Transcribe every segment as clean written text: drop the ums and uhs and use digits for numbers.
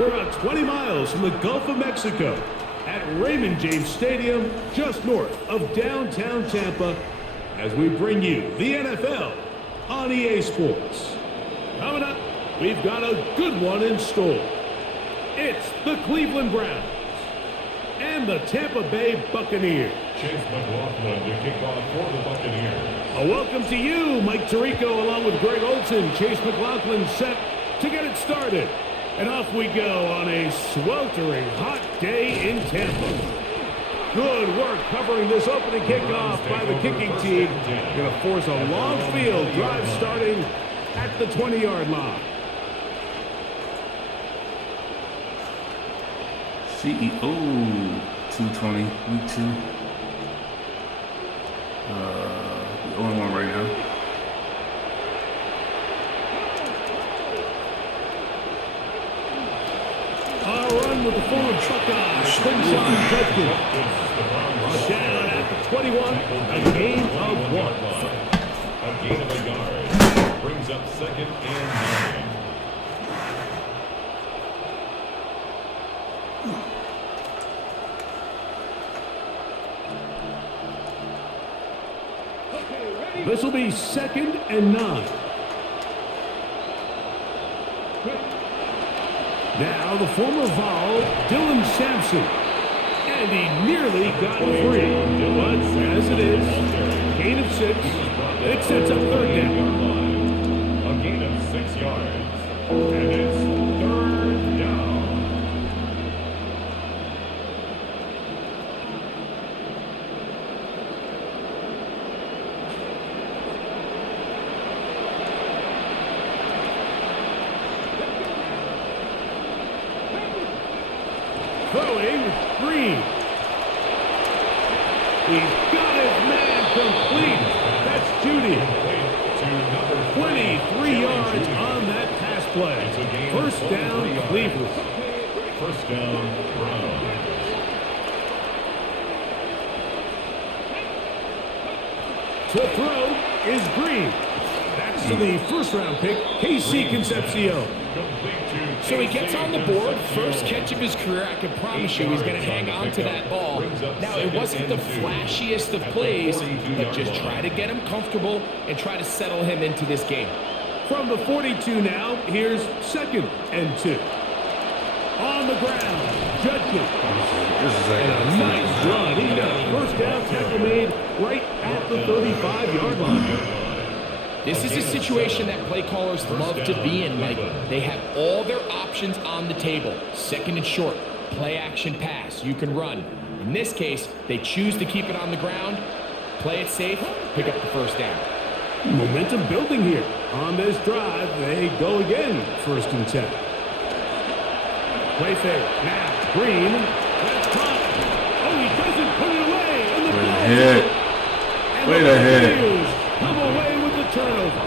We're about 20 miles from the Gulf of Mexico at Raymond James Stadium, just north of downtown Tampa, as we bring you the NFL on EA Sports. Coming up, we've got a good one in store. It's the Cleveland Browns and the Tampa Bay Buccaneers. Chase McLaughlin to kick off for the Buccaneers. A welcome to you, Mike Tirico, along with Greg Olson. Chase McLaughlin set to get it started. And off we go on a sweltering hot day in Tampa. Good work covering this opening kickoff by the kicking team. Going to force a long field drive starting at the 20-yard line. CEO 220, week 2. The only one right now. Run with the former Buckeye, Quinshon Judkins. Down at the 21, a gain of 1. A gain of a yard. Brings up 2nd and 9. This will be 2nd and 9. Now the former Vol, Dylan Sampson. And he nearly got free. But as it is, gain of 6. It sets up 3rd down. A gain of 6 yards. And it's 3rd down. Throwing, Green. He's got his man complete. That's Judy. 23 yards on that pass play. 1st down, Cleveland. 1st down, Browns. To throw is Green. That's to the 1st-round pick, Casey Concepcion. So he gets on the board, first catch of his career. I can promise you he's going to hang on to that ball. Now, it wasn't the flashiest of plays, but just try to get him comfortable and try to settle him into this game. From the 42 now, here's 2nd and 2. On the ground, Judkins. And a nice run. He got a 1st down tackle made right at the 35-yard line. This is a situation that play callers love to be in, Mike. They have all their options on the table. 2nd and short, play action pass, you can run. In this case, they choose to keep it on the ground, play it safe, pick up the 1st down. Momentum building here. On this drive, they go again, 1st and 10. Play fake, now Green. That's caught. Oh, he doesn't put it away. And the ball hit. Wait a hit. Come away with the turnover.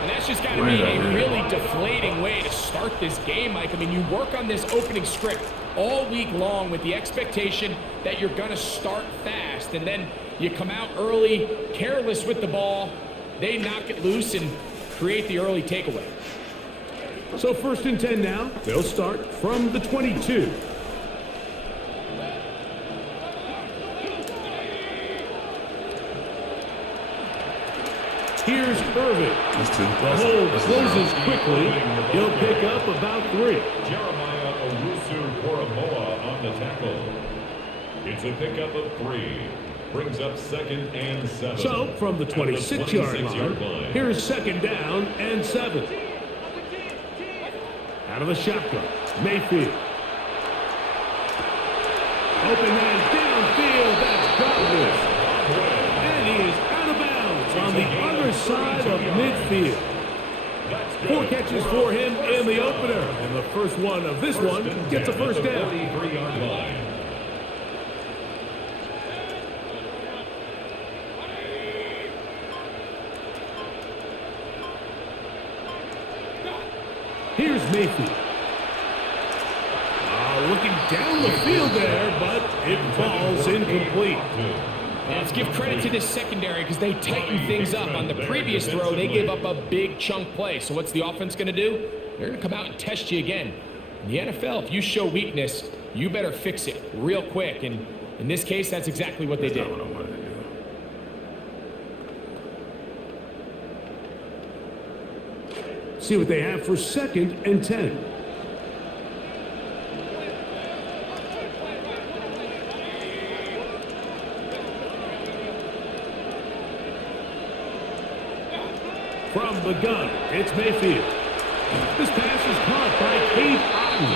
And that's just got to be a really deflating way to start this game, Mike. I mean, you work on this opening script all week long with the expectation that you're going to start fast, and then you come out early, careless with the ball. They knock it loose and create the early takeaway. So 1st and 10 now. They'll start from the 22. Here's Irvin. The hold closes quickly. He'll pick up about 3. Jeremiah Owusu-Koramoah on the tackle. It's a pickup of 3. Brings up 2nd and 7. So from the 26-yard line, here's 2nd down and 7. Out of the shotgun, Mayfield. Open man downfield, that's Godwin. And he is out of bounds on the other side of midfield. 4 catches for him in the opener. And the first one of this one gets a 1st down. 43-yard line. Here's Mayfield. Looking down the field there, but it falls incomplete. And let's give credit to this secondary because they tightened things up. On the previous throw, they gave up a big chunk play. So what's the offense going to do? They're going to come out and test you again. In the NFL, if you show weakness, you better fix it real quick. And in this case, that's exactly what they did. That's not what I wanted to do. See what they have for 2nd and 10. From the gun, it's Mayfield. This pass is caught by Cade Otton.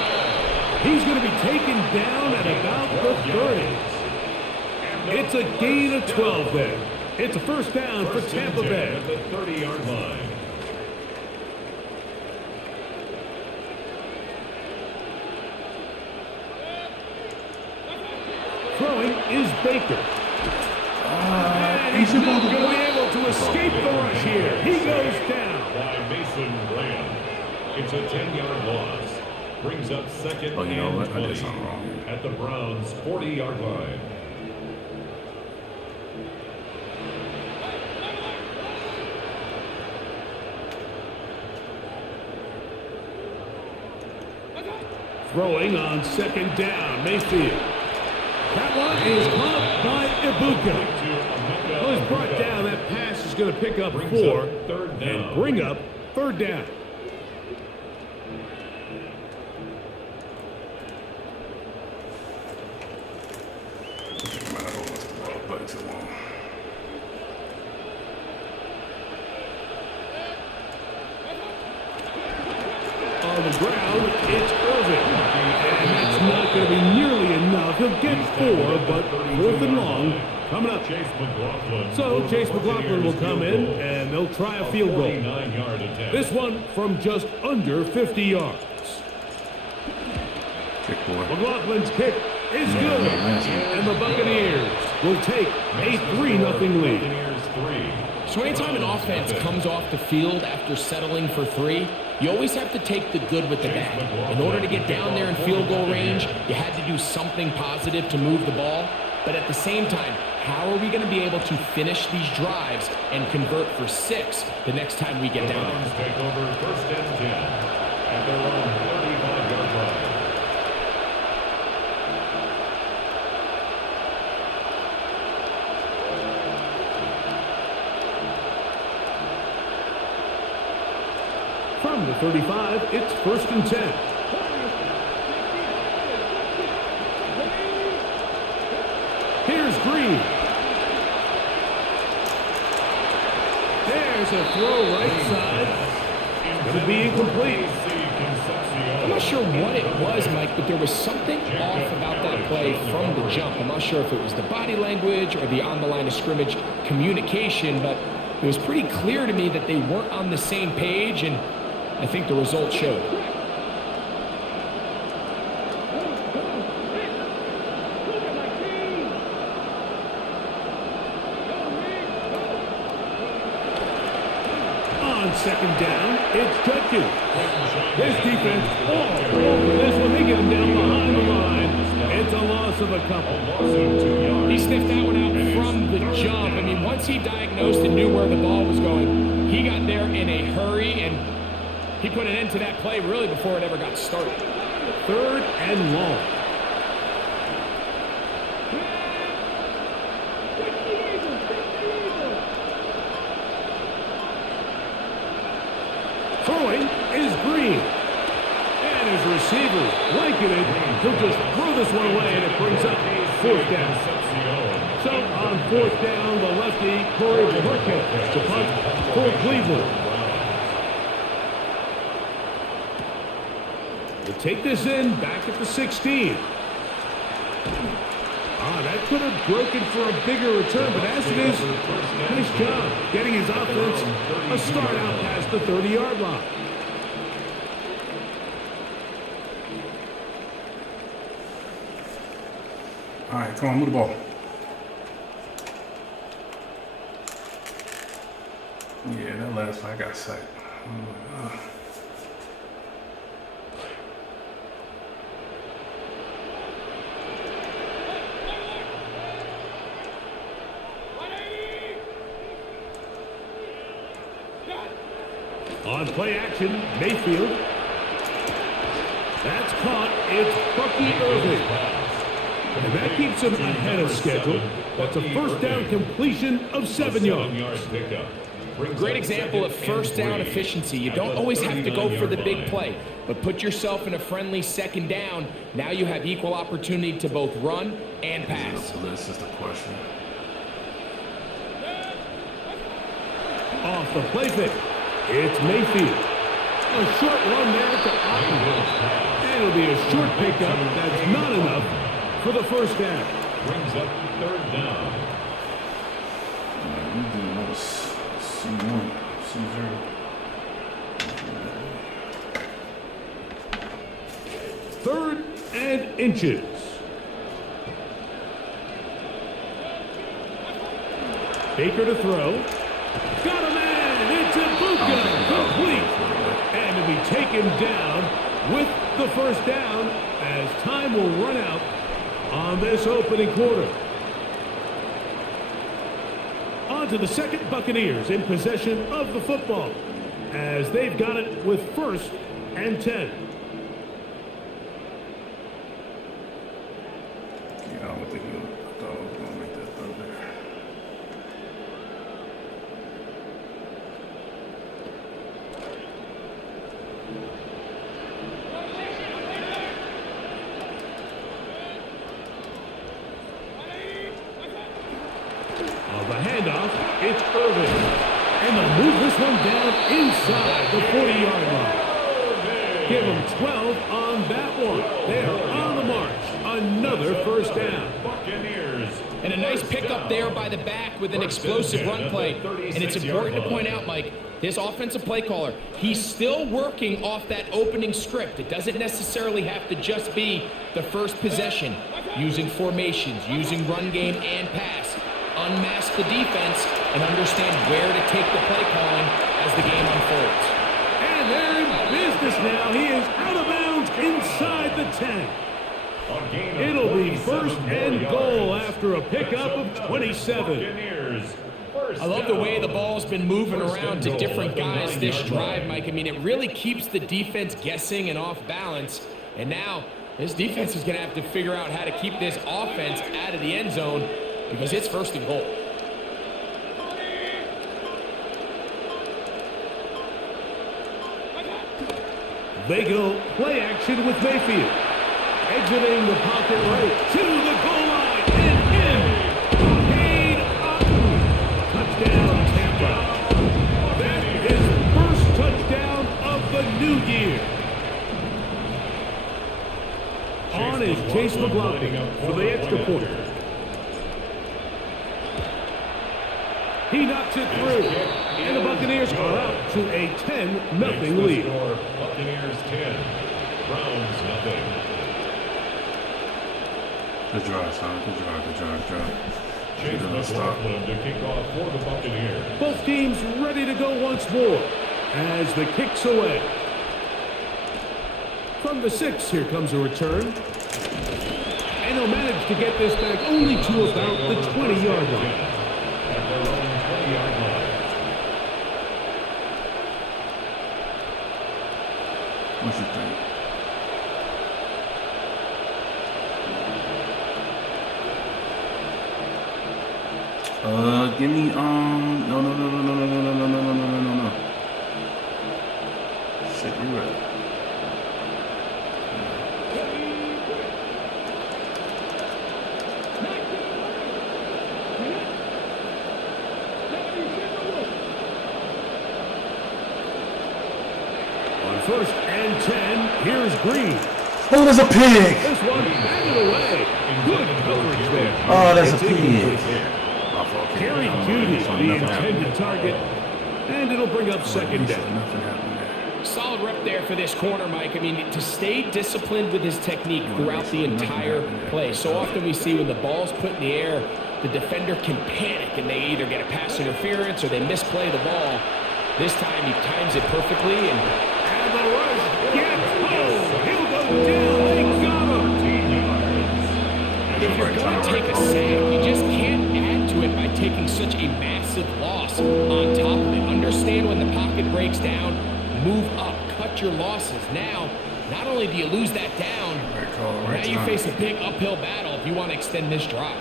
He's going to be taken down at about the 30. It's a gain of 12 there. It's a first down for Tampa Bay. At the 30-yard line. Throwing is Baker. And he's not going to be able to escape the rush here. He goes down. By Mason Graham. It's a 10-yard loss. Brings up 2nd Oh, you know and what? I 20 did something wrong. at the Browns' 40-yard line. Throwing on 2nd down, Mayfield. That one is caught by Ibuka. Well, he's brought down. That pass is going to pick up 4 and bring up 3rd down. Too long. On the ground, it's Irving. And that's not going to be nearly enough. He'll get 4, but 4th and long coming up. So Chase McLaughlin will come in, and they'll try a field goal. This one from just under 50 yards. Kick boy. McLaughlin's kick is good. And the Buccaneers will take a 3-0 lead. So anytime an offense comes off the field after settling for 3, you always have to take the good with the bad. In order to get down there in field goal range, you had to do something positive to move the ball. But at the same time, how are we going to be able to finish these drives and convert for 6 the next time we get down there? Take over 1st and 10 at their own 35-yard line. From the 35, it's 1st and 10. Here's Green. There's a throw right side. Going to be incomplete. I'm not sure what it was, Mike, but there was something off about that play from the jump. I'm not sure if it was the body language or the on-the-line of scrimmage communication, but it was pretty clear to me that they weren't on the same page, and I think the result showed. On 2nd down, it's Judkins. This defense all over this one. They get him down behind the line. It's a loss of a couple. He sniffed that one out from the jump. I mean, once he diagnosed and knew where the ball was going, he got there in a hurry, and he put an end to that play really before it ever got started. 3rd and long. Throwing is Green. And his receivers liking it. He'll just throw this one away, and it brings up 4th down. So on 4th down, the lefty, Corey Burkett, to punt for Cleveland. We'll take this in back at the 16. That could have broken for a bigger return, but as it is, nice job getting his offense a start out past the 30-yard line. All right, come on, move the ball. Yeah, that last one I got sacked. On play action, Mayfield. That's caught. It's Bucky Irving. And that keeps him ahead of schedule. That's a first down completion of 7 yards. Great example of first down efficiency. You don't always have to go for the big play, but put yourself in a friendly second down. Now you have equal opportunity to both run and pass. This is the question. Off the play fake. It's Mayfield. A short run there to Ottenberg. And it'll be a short pickup. That's not enough for the first down. Brings up third down. We do another C1, C0. Third and inches. Baker to throw. Got a man. It's Ibuka. Complete. And to be taken down with the first down as time will run out on this opening quarter. On to the second, Buccaneers in possession of the football as they've got it with 1st and 10. Yeah, I don't think I thought I was going to make that throw there. On the handoff, it's Irving. And they'll move this one down inside the 40-yard line. Give them 12 on that one. They are on the march. Another first down. Buccaneers. And a nice pickup there by the back with an explosive run play. And it's important to point out, Mike, this offensive play caller, he's still working off that opening script. It doesn't necessarily have to just be the first possession. Using formations, using run game and pass. Unmask the defense and understand where to take the play calling as the game unfolds. And they're in business now. He is out of bounds inside the 10. It'll be 1st and goal after a pickup of 27. I love the way the ball's been moving around to different guys this drive, Mike. I mean, it really keeps the defense guessing and off balance. And now this defense is going to have to figure out how to keep this offense out of the end zone because it's 1st and goal. They go play action with Mayfield. Exiting the pocket right to the goal line and in. Cade Otton. Touchdown, Tampa. That is first touchdown of the new year. On is Chase McLaughlin for the extra point. He knocks it through. And the Buccaneers are out to a 10-0 lead. Buccaneers 10, Browns 0. Good drive, son. Good drive. Chase McLaughlin to kick off for the Buccaneers. Both teams ready to go once more as the kick's away. From the 6, here comes a return. And they'll manage to get this back only to about the 20-yard line. At their own 20-yard line. What you think? Give me, no. Shit, you right. On 1st and 10, here's Green. Oh, there's a pig! This one batted away. Good coverage there. Oh, there's a It's pig. incomplete. Kerry Judy, the intended target, and it'll bring up 2nd down. Nothing happened there. Solid rep there for this corner, Mike. I mean, to stay disciplined with his technique throughout the entire play. So often we see when the ball's put in the air, the defender can panic and they either get a pass interference or they misplay the ball. This time he times it perfectly and the rush gets home. He'll go down. They got him. if you're going to take a sack, you just can't add to it by taking such a massive loss on top of it. Understand when the pocket breaks down, move up, cut your losses. Now, not only do you lose that down, now you face a big uphill battle if you want to extend this drive.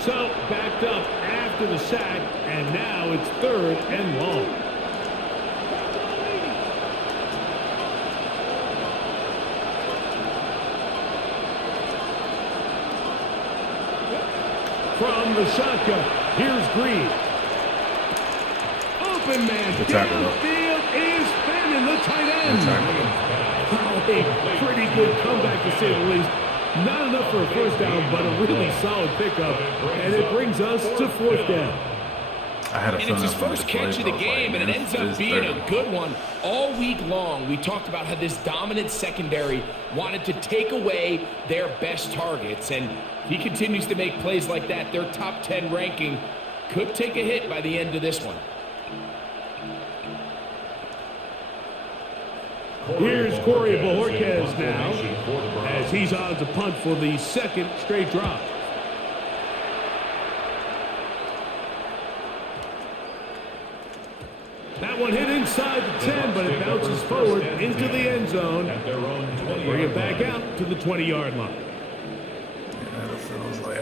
So, backed up after the sack, and now it's 3rd and long. From the shotgun, here's Green. Open man downfield is Fannin, the tight end. A pretty good comeback, to say the least. Not enough for a first down, but a really solid pickup. And it brings us to 4th down. And it's his first catch of the game, and it ends up being a good one. All week long, we talked about how this dominant secondary wanted to take away their best targets. And he continues to make plays like that. Their top 10 ranking could take a hit by the end of this one. Here's Corey Bojorquez now, as he's on to punt for the 2nd straight drive. That one hit inside the 10, but it bounces forward into the end zone. Bring it back out to the 20-yard line. Yeah, it feels like,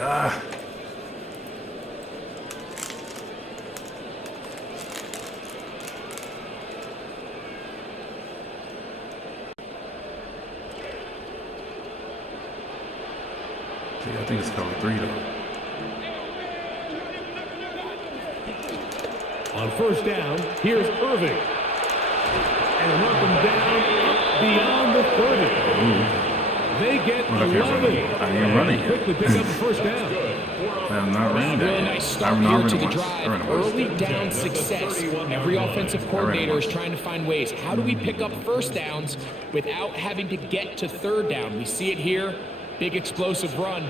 I think it's cover 3 though. On 1st down, here's Irving. And run them down up beyond the 30. They get 11. I ain't running yet. Quickly pick up the 1st down. I have not ran that. Really nice start here to the drive. Early down success. Every offensive coordinator is trying to find ways. How do we pick up first downs without having to get to 3rd down? We see it here. Big explosive run.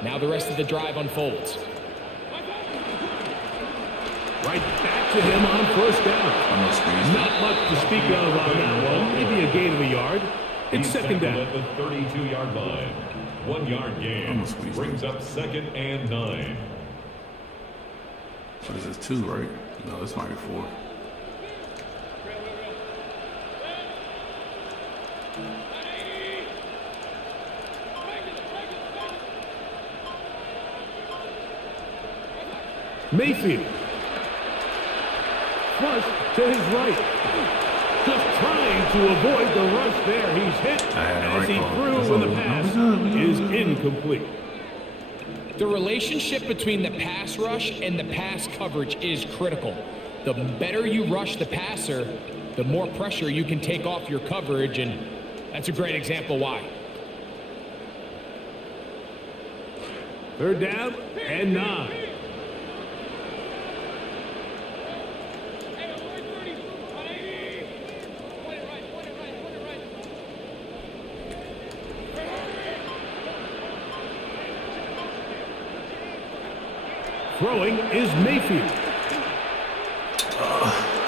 Now the rest of the drive unfolds. Right back to him on 1st down. Not much to speak of on that one. Maybe a gain of a yard. It's 2nd down. At the 32-yard line. 1-yard gain brings up 2nd and 9. What is this, 2, right? No, this might be 4. Mayfield. Flush to his right. Just trying to avoid the rush there. He's hit as he threw when the pass is incomplete. The relationship between the pass rush and the pass coverage is critical. The better you rush the passer, the more pressure you can take off your coverage, and that's a great example why. 3rd down and 9. Throwing is Mayfield.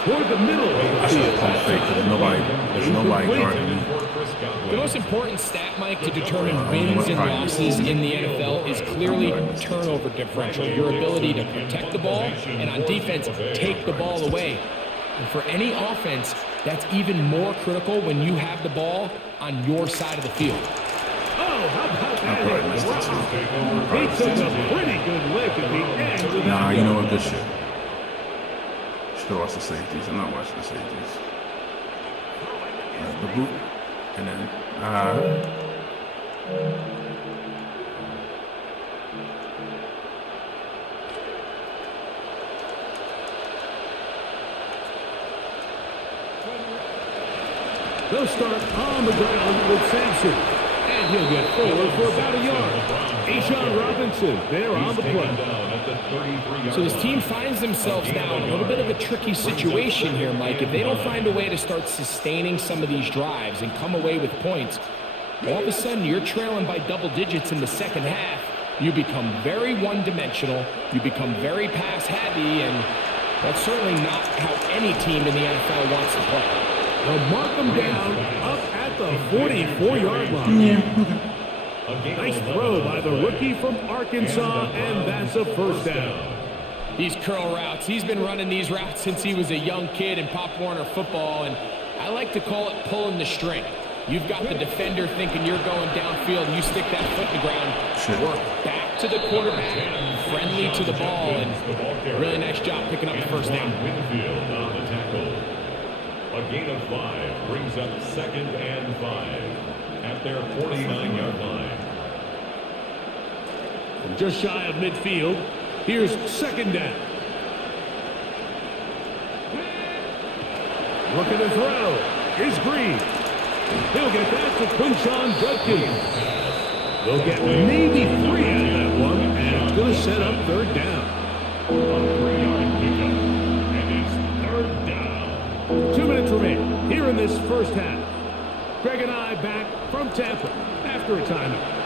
Toward the middle of the field. There's nobody guarding me. The most important stat, Mike, to determine wins and losses in the NFL is clearly turnover differential, your ability to protect the ball, and on defense, take the ball away. And for any offense, that's even more critical when you have the ball on your side of the field. Oh, how about that? He took a pretty good lick at the end of the Nah, you know what? Good shit. Should watch the safeties. I'm not watching the safeties. The boot. And then, they'll start on the ground with Sampson. And he'll get forward for about a yard. A'Shawn Robinson there on the play. So this team finds themselves now in a little bit of a tricky situation here, Mike. If they don't find a way to start sustaining some of these drives and come away with points, all of a sudden you're trailing by double digits in the second half. You become very one-dimensional. You become very pass-heavy, and that's certainly not how any team in the NFL wants to play. They'll mark them down up at the 44-yard line. yeah. Nice throw by the rookie from Arkansas, and that's a first down. These curl routes, he's been running these routes since he was a young kid in Pop Warner football, and I like to call it pulling the string. You've got the defender thinking you're going downfield, and you stick that foot in the ground. Work back to the quarterback, friendly to the ball, and really nice job picking up the first down. Winfield on the tackle. A gain of 5 brings up 2nd and 5 at their 49-yard line. From just shy of midfield, here's 2nd down. Looking to throw is Green. He'll get that to Quinshon Judkins. They'll get maybe 3 out of that one, and it's going to set up 3rd down. A 3-yard pickup, and it's 3rd down. 2 minutes remain here in this first half. Greg and I back from Tampa after a timeout.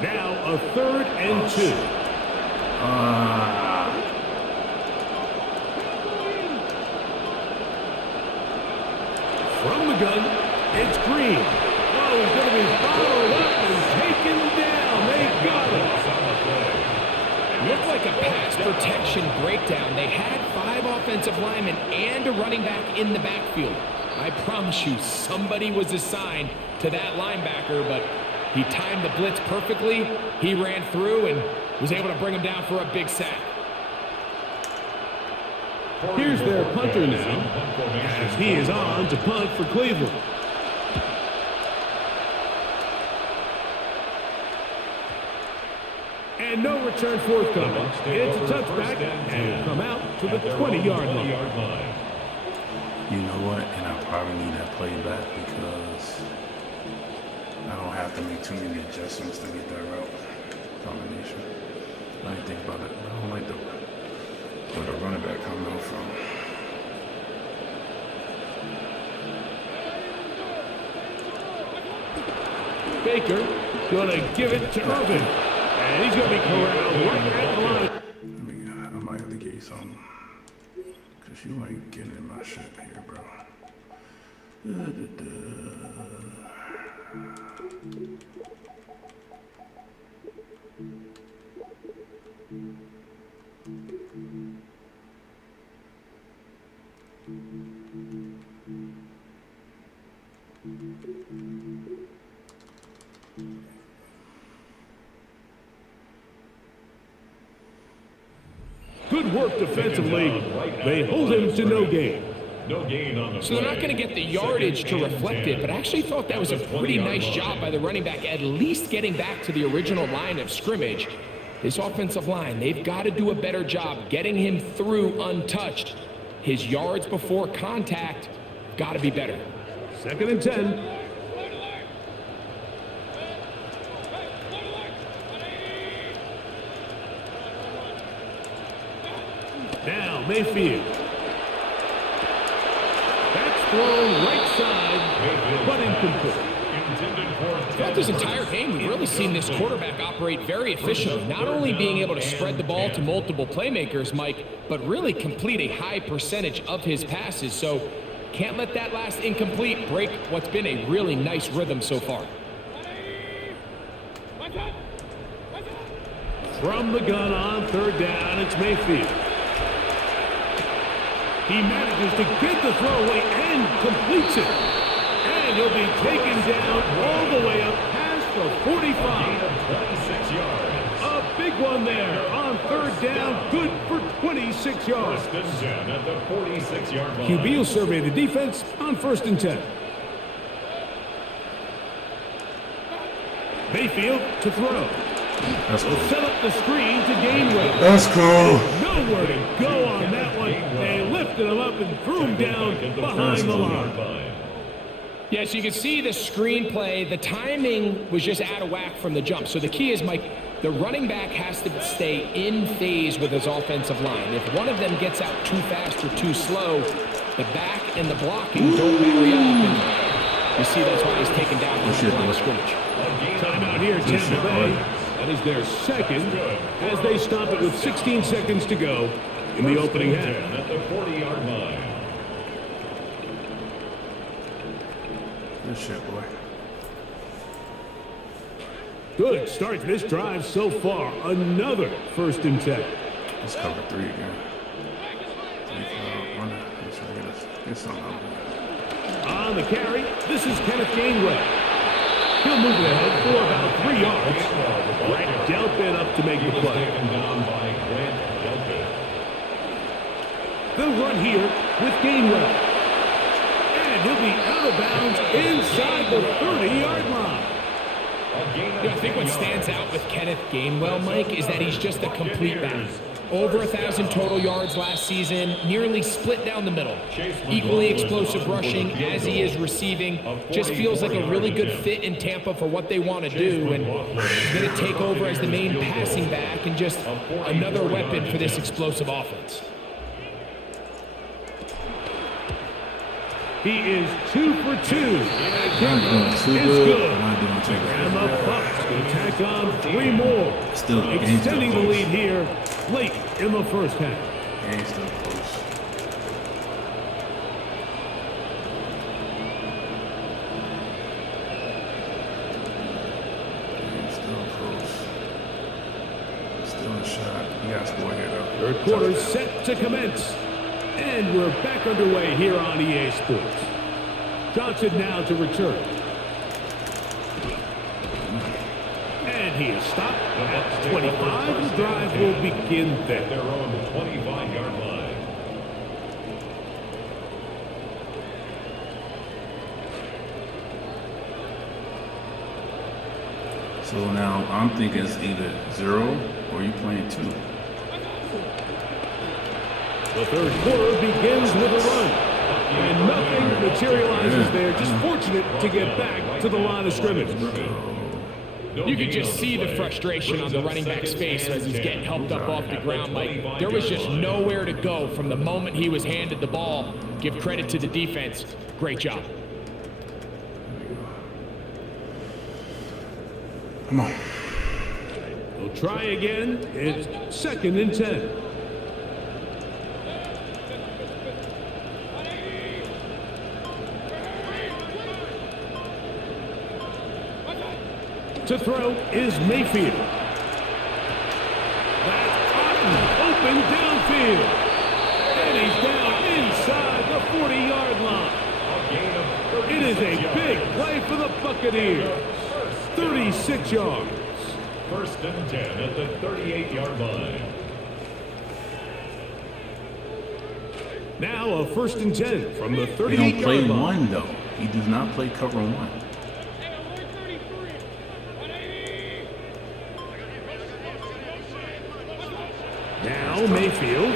Now a 3rd and 2. From the gun, it's Green. Oh, he's going to be followed up and taken down. They got him. Looked like a pass protection breakdown. They had 5 offensive linemen and a running back in the backfield. I promise you, somebody was assigned to that linebacker, but he timed the blitz perfectly. He ran through and was able to bring him down for a big sack. Here's their punter now, as he is on to punt for Cleveland. And no return forthcoming. It's a touchback, and it'll come out to the 20-yard line. You know what? And I probably need that play back because I don't have to make too many adjustments to get that route combination. I didn't think about it. I don't like where the running back coming out from. Baker going to give it to Irvin. And he's going to be corralled right at the line. I might have to get you something. Because you ain't getting in my shit here, bro. Good work defensively. They hold him to no gain. No gain on the So they're not going to get the yardage to reflect it, but I actually thought that was a pretty nice job by the running back, at least getting back to the original line of scrimmage. This offensive line, they've got to do a better job getting him through untouched. His yards before contact got to be better. 2nd and 10. Now Mayfield. That's thrown right side, but incomplete. Throughout this entire game, we've really seen this quarterback operate very efficiently, not only being able to spread the ball to multiple playmakers, Mike, but really complete a high percentage of his passes. So can't let that last incomplete break what's been a really nice rhythm so far. From the gun on 3rd down, it's Mayfield. He manages to get the throwaway and completes it. And he'll be taken down all the way up past the 45. 26 yards. A big one there on 3rd down, good for 26 yards. 1st and 10 at the 46-yard line. QB will survey the defense on 1st and 10. Mayfield to throw. That's cool. Set up the screen to Gainwell. That's cool. Nowhere to go on that one. They lifted him up and threw him down behind the line. Yeah, so you can see the screenplay. The timing was just out of whack from the jump. So the key is, Mike, the running back has to stay in phase with his offensive line. If one of them gets out too fast or too slow, the back and the blocking don't marry up. And You see, that's why he's taken down the line of scrimmage. Timeout here, Tampa Bay. That is their second as they stop it with 16 seconds to go in the opening half. At the 40-yard line. Good shit, boy. Good start to this drive so far. Another 1st and 10. Let's cover 3 again. 3-5, run it. Let's get something out of it. On the carry, this is Kenneth Gainwell. He'll move it ahead for about 3 yards. Grant Delpit up to make the play. Taken down by Grant Delpit. They'll run here with Gainwell. And he'll be out of bounds inside the 30-yard line. I think what stands out with Kenneth Gainwell, Mike, is that he's just a complete back. Over 1,000 total yards last season, nearly split down the middle. Equally explosive rushing as he is receiving. Just feels like a really good fit in Tampa for what they want to do. And he's going to take over as the main passing back and just another weapon for this explosive offense. He is 2 for 2. Not doing too good. Not doing too good. And the Bucs will tack on 3 more. Still, extending the lead here late in the first half. Game's still close. Game's still close. Still a shot. You got to score here, though. Third quarter set to commence. And we're back underway here on EA Sports. Johnson now to return. And he is stopped at 25. The drive will begin there. Their own 25-yard line. So now I'm thinking it's either 0 or you playing 2. The third quarter begins with a run. And nothing materializes there. Just fortunate to get back to the line of scrimmage. You could just see the frustration on the running back's face as he's getting helped up off the ground. Like, there was just nowhere to go from the moment he was handed the ball. Give credit to the defense. Great job. Come on. We'll try again. It's 2nd and 10. To throw is Mayfield. That's Otten, open downfield. And he's down inside the 40-yard line. It is a big play for the Buccaneers. 36 yards. 1st and 10 at the 38-yard line. Now a 1st and 10 from the 38-yard line. He don't play 1, though. He does not play cover 1. Now Mayfield.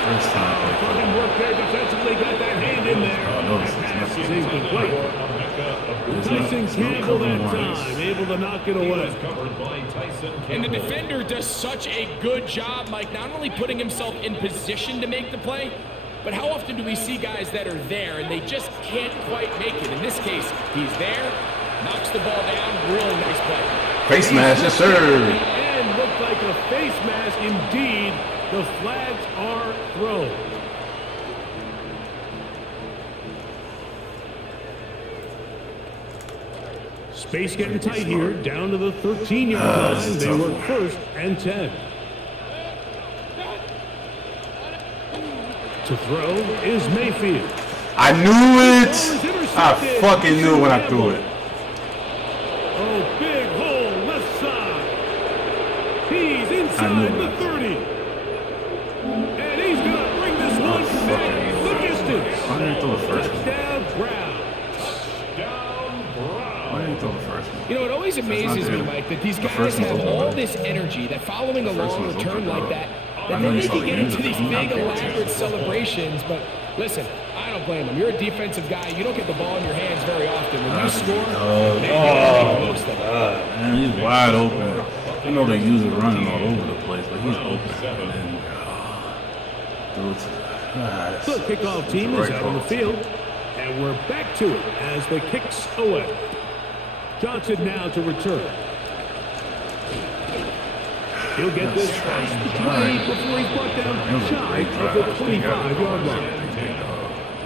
First time. Fucking work there defensively, got that hand in there. Oh, no, Pass is incomplete. Tyson Campbell that time, able to knock it away. And the defender does such a good job, Mike, not only putting himself in position to make the play, but how often do we see guys that are there and they just can't quite make it? In this case, he's there, knocks the ball down, really nice play. Face mask, yes, sir. Looked like a face mask indeed. The flags are thrown. Space getting tight here, down to the 13-yard line. They were 1st and 10. To throw is Mayfield. I knew it. I fucking knew when I threw it. Oh, big hole left side. He's inside the 30. And he's going to bring this one back the distance. Why didn't he throw the first one? Touchdown, Brown. Why didn't he throw the first one? You know, it always amazes me, Mike, that these guys have all this energy, that following a long return like that then they can get into these big, elaborate celebrations. But listen, I don't blame them. You're a defensive guy. You don't get the ball in your hands very often. When you score, man, he's wide open. I know they use it running all over the place, but he's open. And then, The kickoff team is out on the field. And we're back to it as the kick's away. Johnson now to return. He'll get this past the 20 before he's brought down shy of the 25-yard line.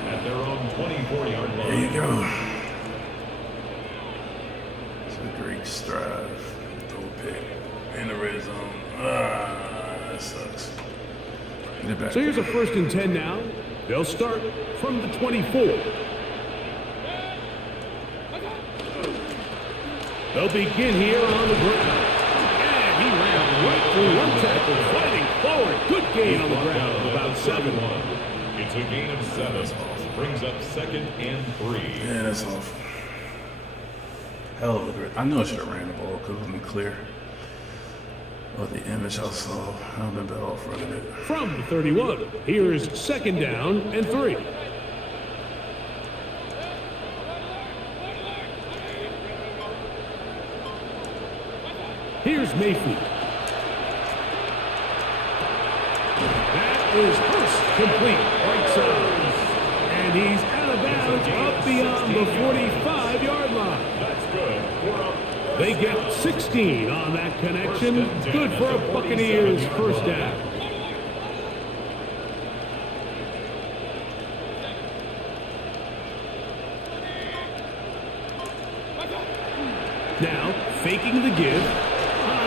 At their own 24-yard line. There you go. It's a great strive. Throw a pick in the red zone. That sucks. Get it back. So here's a 1st and 10 now. They'll start from the 24. They'll begin here on the ground. And he ran right through one tackle, fighting forward. Good gain on the ground, about 7. It's a gain of 7. Brings up 2nd and 3. Yeah, that's off. Hell of a great. I know I should have ran the ball because it wasn't clear. But the image I saw, I've been better off running it. From the 31, here's 2nd down and 3. Here's Mayfield. That is Hurst complete, right side. And he's out of bounds up beyond the 45-yard line. That's good. We're up. They get 16 on that connection. Good for a Buccaneers 1st down. Now, faking the give.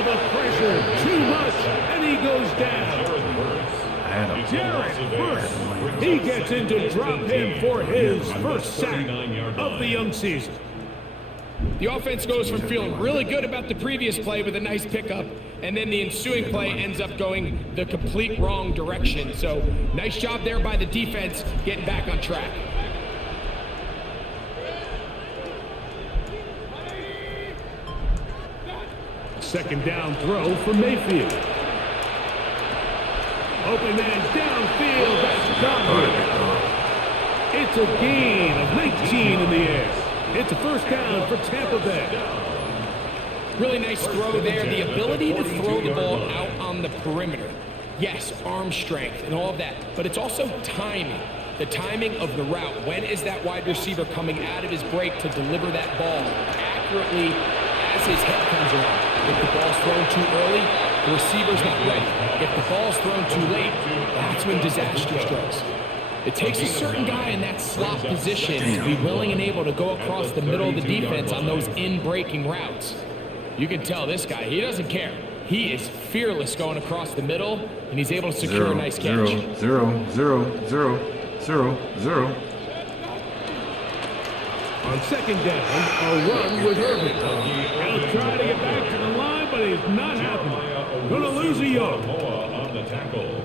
The pressure, too much, and he goes down. I had him. Jared Hurst, he gets in to drop him for his 1st sack of the young season. The offense goes from feeling really good about the previous play with a nice pickup, and then the ensuing play ends up going the complete wrong direction. So, nice job there by the defense getting back on track. Second down throw for Mayfield. Open man downfield. That's Godwin. It's a gain of 19 in the air. It's a 1st down for Tampa Bay. Really nice throw there. The ability to throw the ball out on the perimeter. Yes, arm strength and all of that, but it's also timing. The timing of the route. When is that wide receiver coming out of his break to deliver that ball accurately as his head comes around? If the ball's thrown too early, the receiver's not ready. If the ball's thrown too late, that's when disaster strikes. It takes a certain guy in that slot position to be willing and able to go across the middle of the defense on those in-breaking routes. You can tell this guy, he doesn't care. He is fearless going across the middle, and he's able to secure a nice catch. 0. On 2nd down, a run with Irvin. He'll try to get back to the line, but he's not happening. Gonna lose a yard.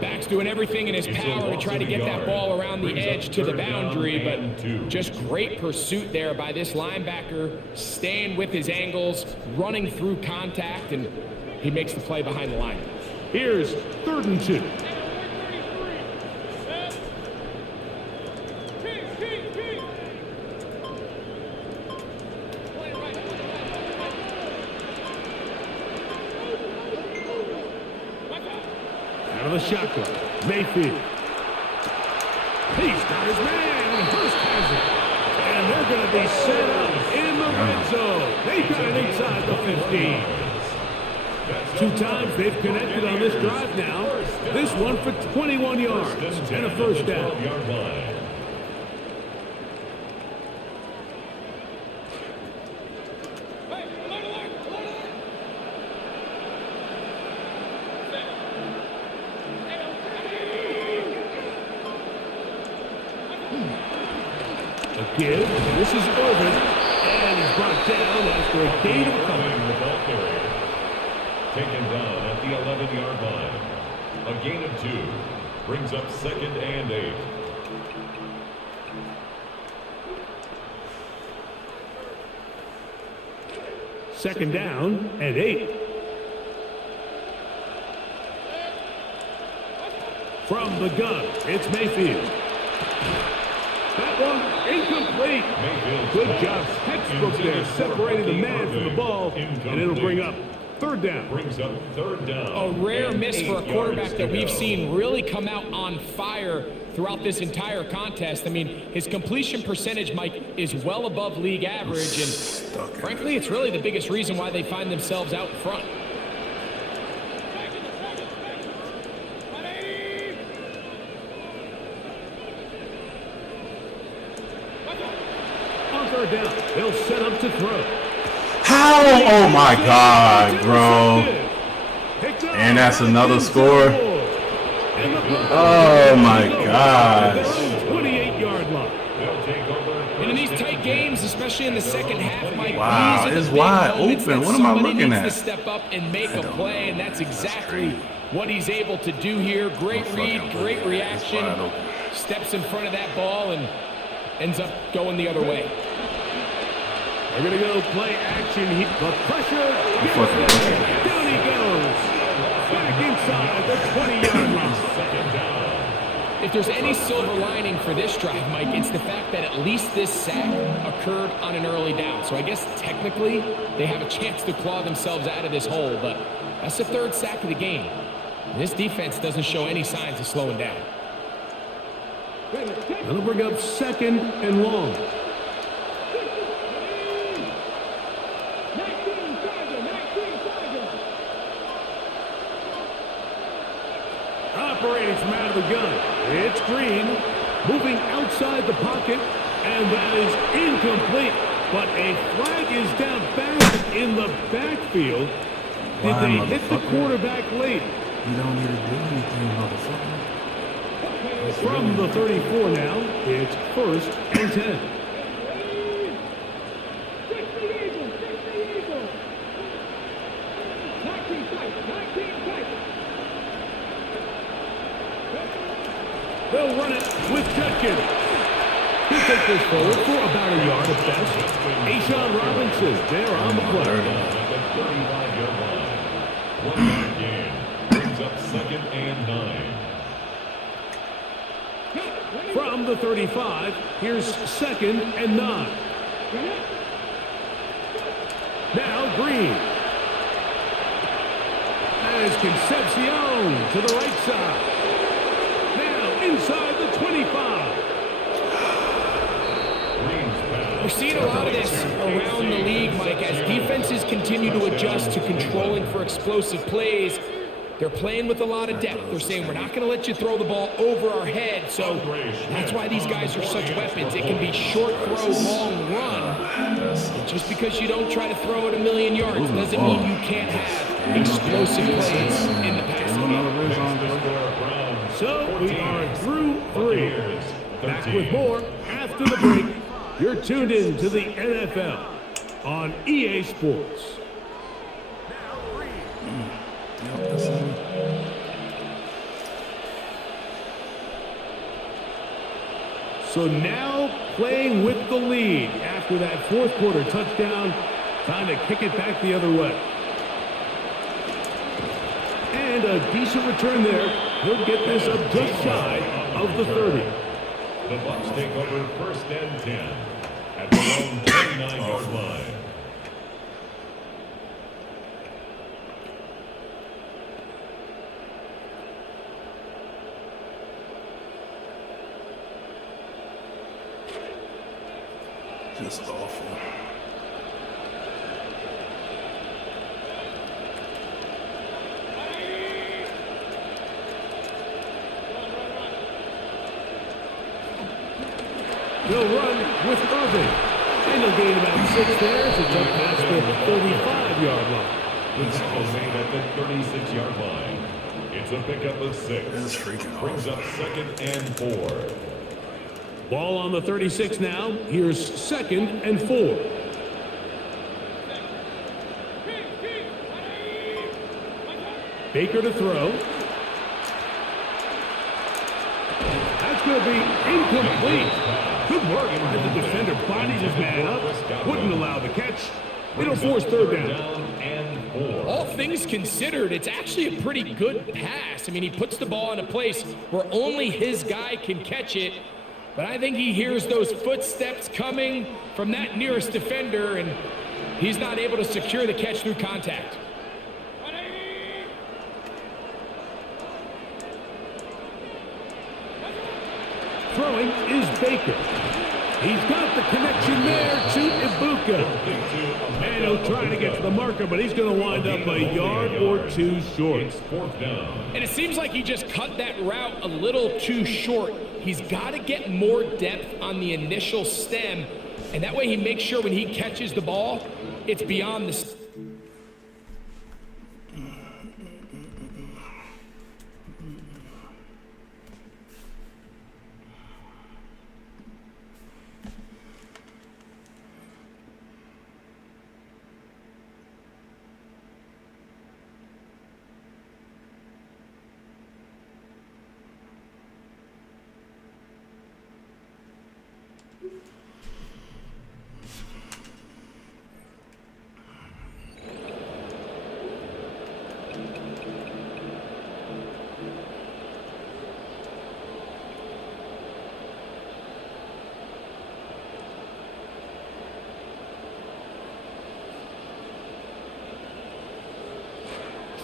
Back's doing everything in his power to try to get that ball around the edge to the boundary, but just great pursuit there by this linebacker, staying with his angles, running through contact, and he makes the play behind the line. Here's 3rd and 2. Out of the shotgun, Mayfield. He's got his man, and Hurst has it. And they're going to be set up in the red zone. They've got it inside the 15. 2 times they've connected on this drive now. This one for 21 yards and a 1st down. Give. This is Irvin, and he's brought down after a gain of coming. The ball carrier taken down at the 11-yard line. A gain of 2 brings up 2nd and 8. Second down and 8. From the gun, it's Mayfield. That one incomplete. Good job, textbook there, separating the man from the ball, and it'll bring up Third down. Brings up third down. A rare and miss for a 8 quarterback yards that to we've go. seen really come out on fire throughout this entire contest. I mean, his completion percentage, Mike, is well above league average, and frankly, it's really the biggest reason why they find themselves out front. On third down, they'll set up to throw. How? Oh my God, bro. And that's another score. Oh my gosh. 28-yard line. And in these tight games, especially in the second half, Mike, Wow, these are the it's big wide moments open. that What am I somebody looking needs at? to step up and make a play, and that's exactly what he's able to do here. Great read, great reaction. Steps in front of that ball and ends up going the other way. They're going to go play action. The pressure. Down he goes. Back inside the 20-yard line. If there's any silver lining for this drive, Mike, it's the fact that at least this sack occurred on an early down. So I guess technically they have a chance to claw themselves out of this hole, but that's the third sack of the game. And this defense doesn't show any signs of slowing down. That'll bring up second and long. Operating from out of the gun. It's Green moving outside the pocket, and that is incomplete. But a flag is down back in the backfield. Did they hit the quarterback late? You don't need to do anything, motherfucker. From the 34 now, it's first and 10. They'll run it with Judkins. He'll take this forward for about a yard at best. Ashawn Robinson there on the play. At the 35-yard line. 1 yard gain. Brings up second and 9. From the 35, here's second and 9. Now Green. As Concepcion to the right side. Inside the 25. We're seeing a lot of this around the league, Mike, as defenses continue to adjust to controlling for explosive plays. They're playing with a lot of depth. They're saying, we're not going to let you throw the ball over our head. So that's why these guys are such weapons. It can be short throw, long run. And just because you don't try to throw it a million yards doesn't mean you can't have explosive plays in the passing game. So we are through 3. Back with more after the break. You're tuned in to the NFL on EA Sports. So now playing with the lead after that fourth quarter touchdown. Time to kick it back the other way. And a decent return there. He'll get this up just shy of the 30. The Bucs take over first and 10 at their own 29-yard line. Just awful. They'll run with Irving. And they'll gain about 6 there as it's up past the 35-yard line. The tackle made at the 36-yard line. It's a pickup of 6. This is freaking Brings up second and 4. Ball on the 36 now. Here's second and 4. Baker to throw. That's going to be incomplete. Good work as the defender bodies his man up. Wouldn't allow the catch. It'll force third down. All things considered, it's actually a pretty good pass. I mean, he puts the ball in a place where only his guy can catch it. But I think he hears those footsteps coming from that nearest defender, and he's not able to secure the catch through contact. Throwing is Baker. He's got the connection there to Ibuka. And he'll try to get to the marker, but he's going to wind up a yard or two short. And it seems like he just cut that route a little too short. He's got to get more depth on the initial stem, and that way he makes sure when he catches the ball, it's beyond the...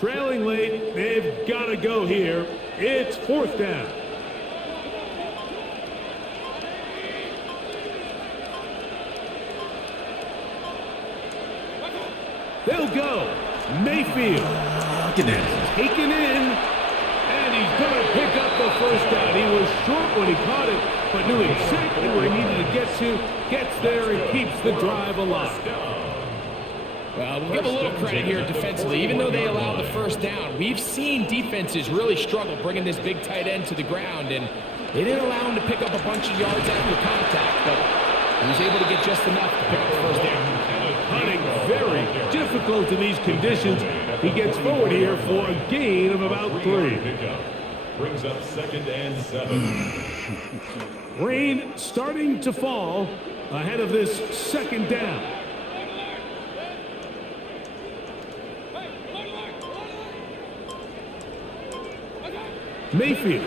Trailing late, they've got to go here. It's 4th down. They'll go. Mayfield. Get there. Taken in. And he's going to pick up the first down. He was short when he caught it, but knew exactly where he needed to get to. Gets there and keeps the drive alive. Well, we'll give a little credit here defensively. Even though they allowed the first down, we've seen defenses really struggle bringing this big tight end to the ground, and they didn't allow him to pick up a bunch of yards after contact, but he was able to get just enough to pick up the first down. Hunting very difficult in these conditions. He gets forward here for a gain of about 3. Brings up 2nd and 7. Rain starting to fall ahead of this 2nd down. Mayfield.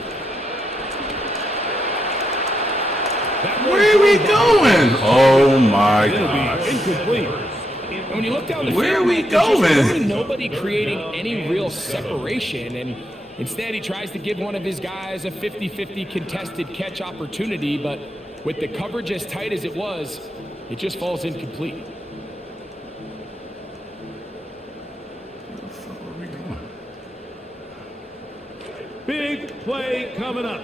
Where are we going? Oh my gosh. Incomplete. And when you look down the field, Where are we there's just going? really nobody creating any real separation, and instead he tries to give one of his guys a 50-50 contested catch opportunity, but with the coverage as tight as it was, it just falls incomplete. Where the fuck are we going? Big play coming up.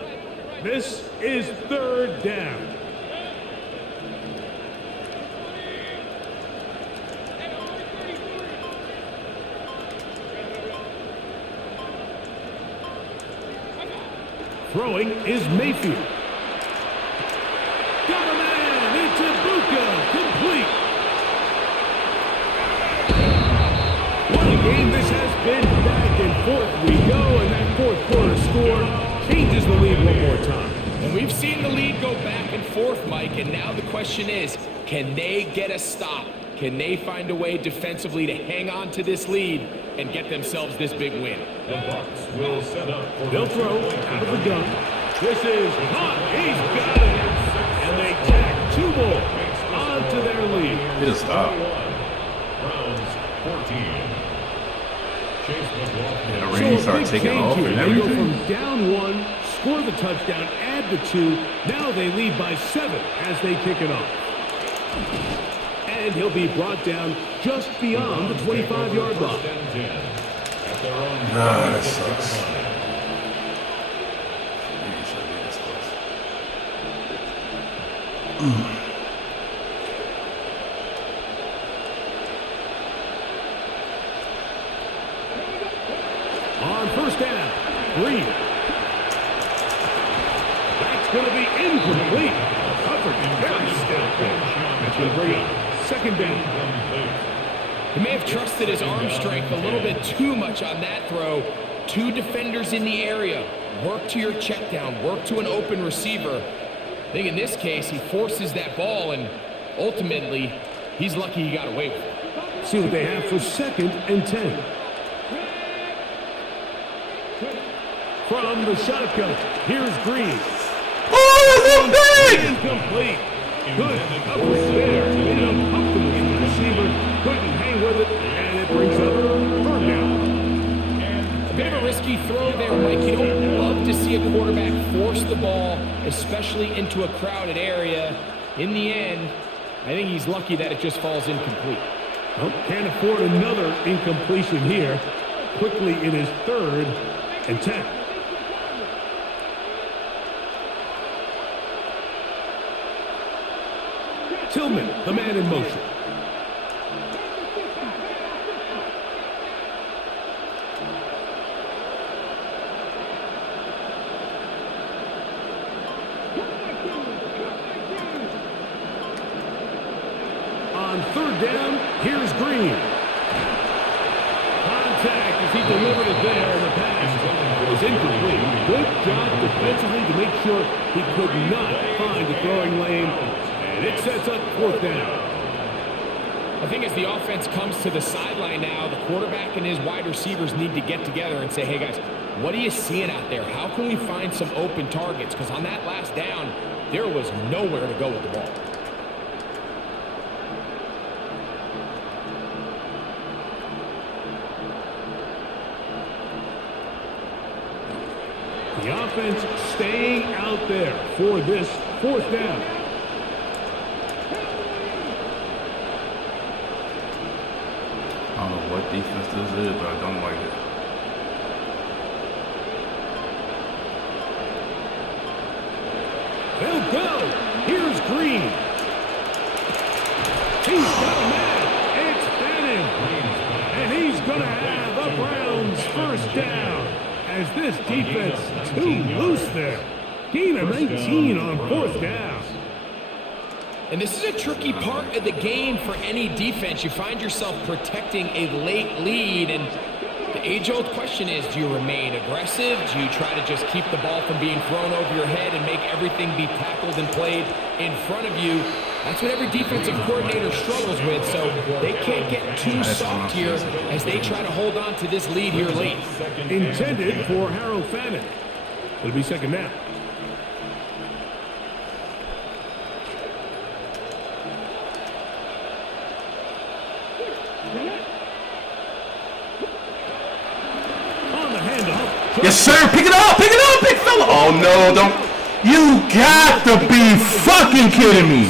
This is 3rd down. Throwing is Mayfield. Got a man. It's Ibuka. Complete. What a game this has been. Back and forth we go, and that 4th quarter score changes the lead one more time. And we've seen the lead go back and forth, Mike, and now the question is, can they get a stop? Can they find a way defensively to hang on to this lead and get themselves this big win? The Bucs will set up for They'll throw out of the gun. This is hot. He's got it. And they tack 2 more onto their lead. It is stop. Browns 14. Yeah, Rain started taking off and They go everything. from down 1, score the touchdown, add the 2. Now they lead by 7 as they kick it off. And he'll be brought down just beyond the 25-yard line. That sucks. On 1st down, Green. That's going to be incomplete. Covered very still. That's going to bring up 2nd down. He may have trusted his arm strength a little bit too much on that throw. 2 defenders in the area. Work to your check down. Work to an open receiver. I think in this case, he forces that ball, and ultimately, he's lucky he got away with it. See what they have for 2nd and 10. From the shotgun, here's Green. Oh, that's Incomplete. Good coverage there. Uncomfortable for the receiver. Couldn't hang with it, and it brings up 3rd down. A bit of a risky risky throw there, Mike. You don't love to see a quarterback force the ball, especially into a crowded area. In the end, I think he's lucky that it just falls incomplete. Well, can't afford another incompletion here. Quickly in his 3rd and 10. Tillman, the man in motion. On 3rd down, here's Green. Contact as he delivered it there, and the pass was incomplete. Good job defensively to make sure he could not find the throwing lane, and it sets up 4th down. I think as the offense comes to the sideline now, the quarterback and his wide receivers need to get together and say, hey guys, what are you seeing out there? How can we find some open targets? Because on that last down, there was nowhere to go with the ball. The offense staying out there for this 4th down. I don't know what defense this is, but I don't like it. They'll go. Here's Green. He's got a man. It's Bannon. And he's going to have a Browns 1st down. As this defense too loose there. Gain of 19 on 4th down. And this is a tricky part of the game for any defense. You find yourself protecting a late lead, and the age-old question is, do you remain aggressive? Do you try to just keep the ball from being thrown over your head and make everything be tackled and played in front of you? That's what every defensive coordinator struggles with, so they can't get too soft here as they try to hold on to this lead here late. Intended for Harold Fannin. It'll be 2nd down. On the handoff. Yes, sir. Pick it up, big fella. Oh, no, don't. You got to be fucking kidding me.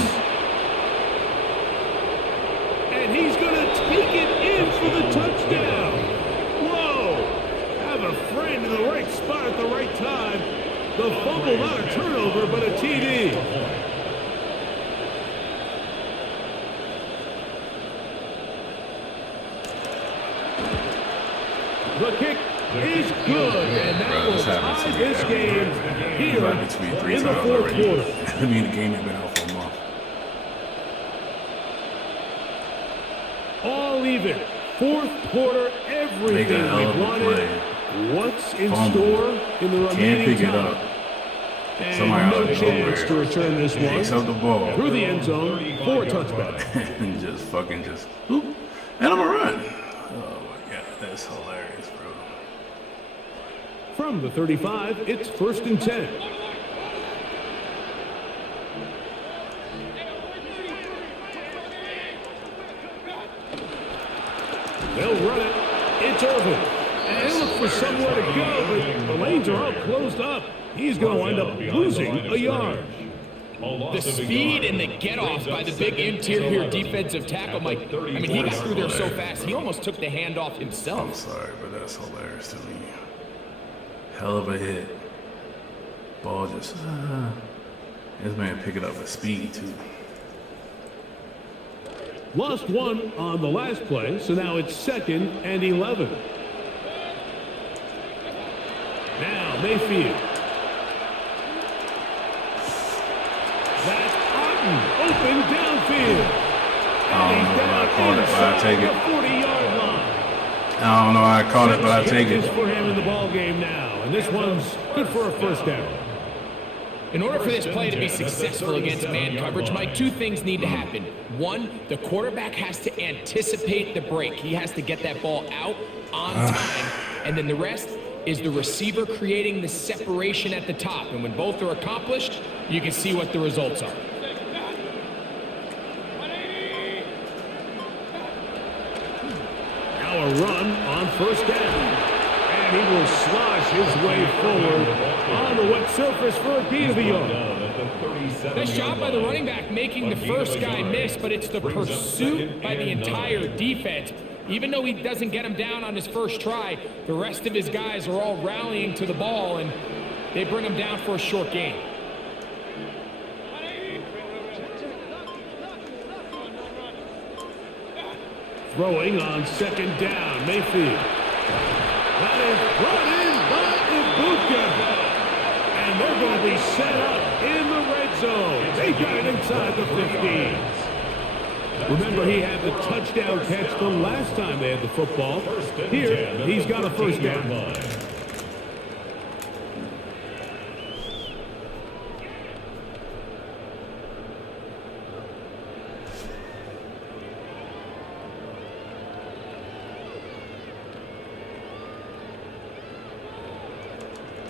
And he's going to take it in for the touchdown. Whoa. Have a friend in the right spot at the right time. The fumble, not a turnover, but a TD. The kick is good, and that will tie this game here in the 4th quarter. I mean, the game has been out for a month. All even. 4th quarter, everything we wanted. What's in store in the remaining Can't pick it time? up. And Somebody no out of chance to nowhere return this picks one up the ball through the end zone for a touchback. and just whoop, and I'm gonna run. Oh my god, that's hilarious, bro. From the 35, it's 1st and 10. They'll run it. It's Irvin. And they look for somewhere to go, but the lanes are all closed up. He's going to wind up losing a yard. The speed and the get-off by the big interior defensive tackle, Mike. I mean, he got through there so fast, he almost took the handoff himself. I'm sorry, but that's hilarious to me. Hell of a hit. Ball just, this man pick it up with speed, too. Lost one on the last play, so now it's 2nd and 11. Now Mayfield. That's Otten, open downfield. I don't know how I caught it, but I take it. 40-yard line. I don't know how I caught it, but I take it. For him in the ball game now, and this one's good for a 1st down. In order for this play to be successful against man coverage, Mike, 2 things need to happen. 1, the quarterback has to anticipate the break. He has to get that ball out on time. And then the rest is the receiver creating the separation at the top. And when both are accomplished, you can see what the results are. Now a run on 1st down. And he will slosh his way forward on the wet surface for a gain of a yard. Nice job by the running back making the first guy miss, but it's the pursuit by the entire defense. Even though he doesn't get him down on his first try, the rest of his guys are all rallying to the ball, and they bring him down for a short gain. Throwing on second down, Mayfield. That is brought in by Ibuka. And they're going to be set up in the red zone. They got it inside the 15. Remember, he had the touchdown catch the last time they had the football. Here, he's got a first down.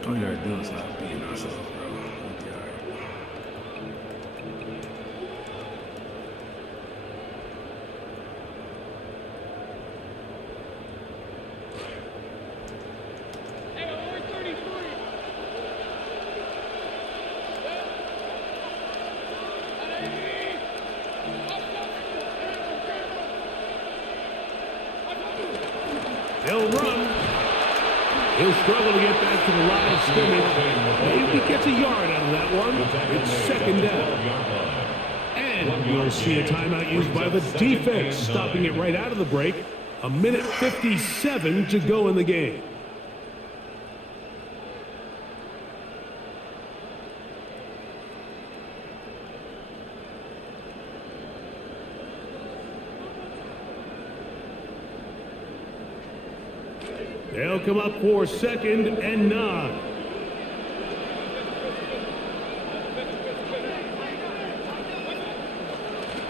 All you gotta do is not being ourselves, bro. We'll be all right. They'll run. He'll struggle to get back to the line of scrimmage. Maybe he gets a yard out of that one. It's second down. And you'll see a timeout used by the defense, stopping it right out of the break. 1:57 to go in the game. They'll come up for second and 9.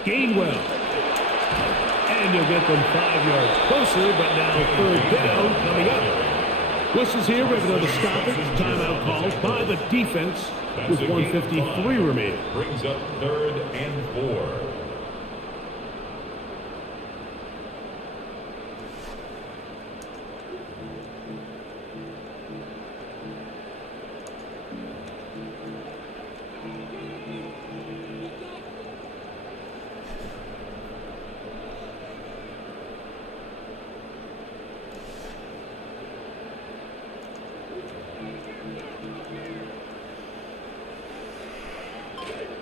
Gainwell. And he'll get them 5 yards closer, but now third down coming up. Whistles here, we have another stoppage. Timeout called by the defense with 1:53 remaining. Brings up third and 4.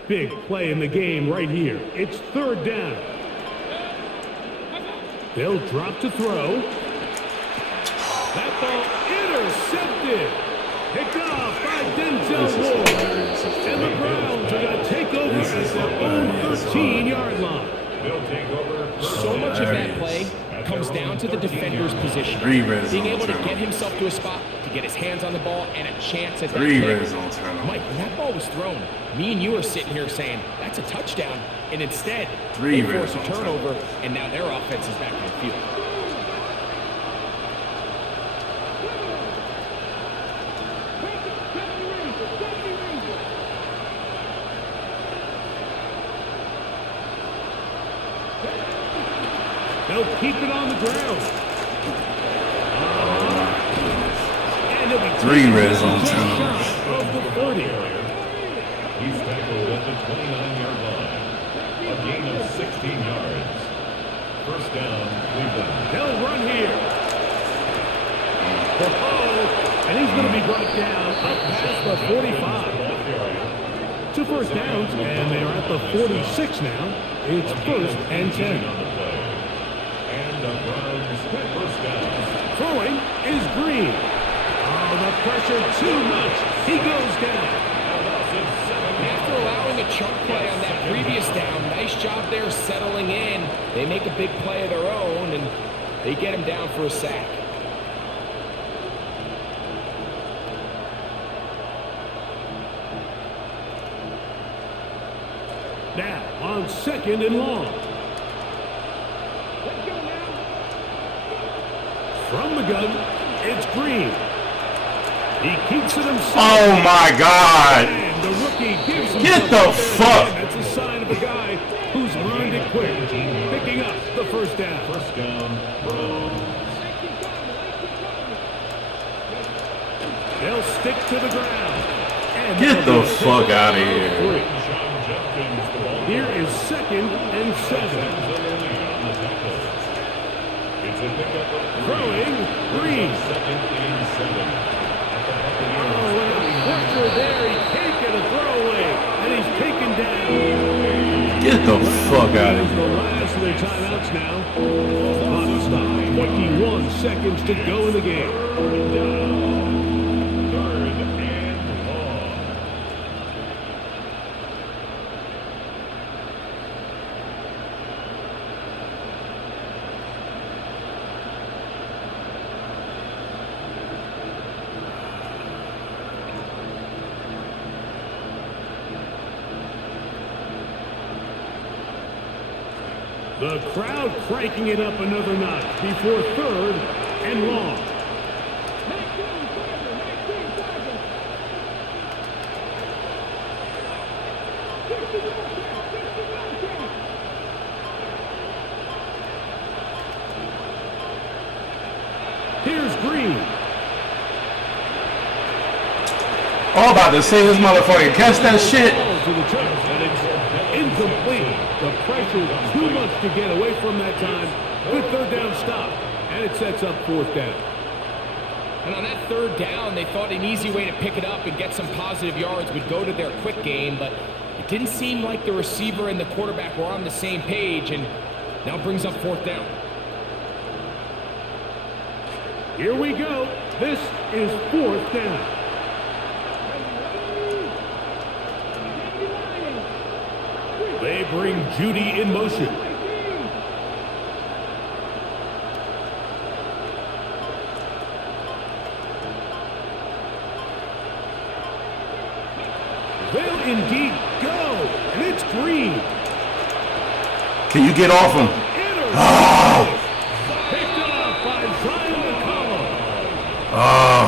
Big play in the game right here. It's third down. They'll drop to throw. That ball intercepted. Picked off by Denzel Ward. And the Browns are going to take over at their own 13-yard line. So much of that play comes down to the defender's position. Being able to get himself to a spot, to get his hands on the ball, and a chance at that pick. Mike, when that ball was thrown, me and you are sitting here saying, that's a touchdown. And instead, they force a turnover, and now their offense is back in the field. They'll keep it on the ground. And it'll be 3 red zone turnovers. Of the 40. He's tackled at the 29-yard line. A gain of 16 yards. First down, Cleveland. They'll run here. And he's going to be brought down up past the 45. 2 first downs, and they're at the 46 now. It's first and 10. Throwing is Green. Oh, the pressure too much. He goes down. After allowing a chunk play on that previous down, nice job there settling in. They make a big play of their own, and they get him down for a sack. Now on second and long. From the gun, it's Green. He keeps it himself. Oh my God! And the rookie gives him Get the fuck! That's a sign of a guy who's learned it quick. Picking up the first down. First down, Browns. They'll stick to the ground. And Get the fuck out of here. Here is 2nd and 7. Throwing, Green. Oh, and pressure there. He can't get a throwaway. And he's taken down. Get the fuck out of The here. last of their timeouts now. Clock stop. 21 seconds to go in the game. The crowd cranking it up another notch before 3rd and long. Here's Green. Oh, about to say this motherfucker catch that shit. To the church, and it's incomplete. The pressure too much to get away from that time. Good 3rd down stop, and it sets up 4th down. And on that 3rd down, they thought an easy way to pick it up and get some positive yards would go to their quick game, but it didn't seem like the receiver and the quarterback were on the same page, and now brings up 4th down. Here we go. This is 4th down. They bring Judy in motion. They'll indeed go, and it's Green. Can you get off him? Oh! Picked off by Zion McCollum. Oh.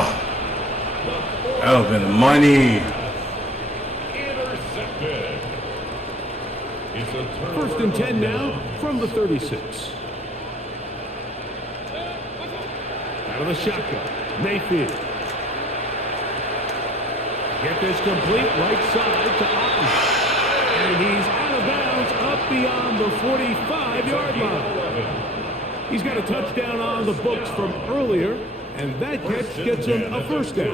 That would have been money. Intercepted. It's a 1st and 10 now from the 36. Out of the shotgun, Mayfield. Get this complete right side to Otten. And he's out of bounds up beyond the 45-yard line. He's got a touchdown on the books from earlier, and that catch gets him a 1st down.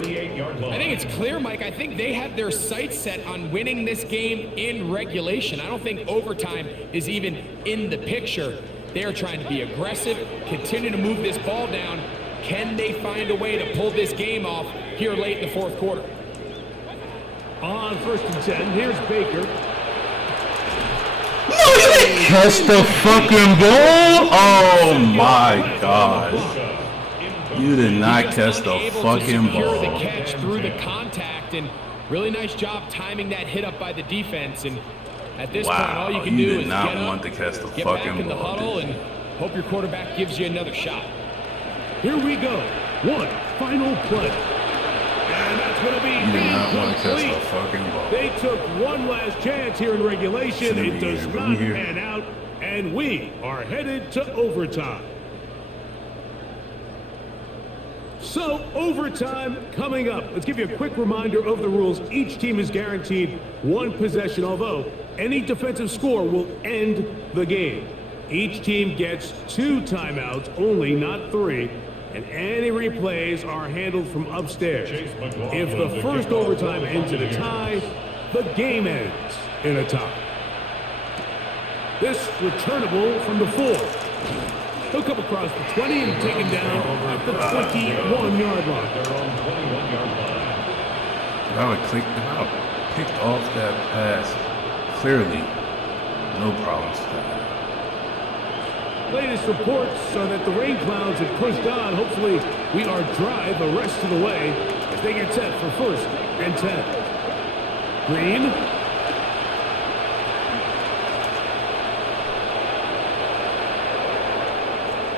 I think it's clear, Mike. I think they have their sights set on winning this game in regulation. I don't think overtime is even in the picture. They're trying to be aggressive, continue to move this ball down. Can they find a way to pull this game off here late in the 4th quarter? On 1st and 10, here's Baker. No, you didn't catch the fucking ball. Oh my God. You did not catch the fucking ball. The catch through the contact, and really nice job timing that hit up by the defense. And at this point, all you can do is get up, get back in the huddle, and hope your quarterback gives you another shot. Here we go. One final play. And that's going to be You did not want to catch incomplete. the fucking ball. They took one last chance here in regulation. Shouldn't It be does here, not but we're here. pan out, and we are headed to overtime. So, overtime coming up. Let's give you a quick reminder of the rules. Each team is guaranteed one possession, although any defensive score will end the game. Each team gets 2 timeouts only, not 3. And any replays are handled from upstairs. If the first overtime ends in a tie, the game ends in a tie. This returnable from the 4. He'll come across the 20 and taken down at the 21-yard line. If I would picked off that pass clearly, no problems with that. Latest reports are that the rain clouds have pushed on. Hopefully, we are dry the rest of the way as they get set for 1st and 10. Green.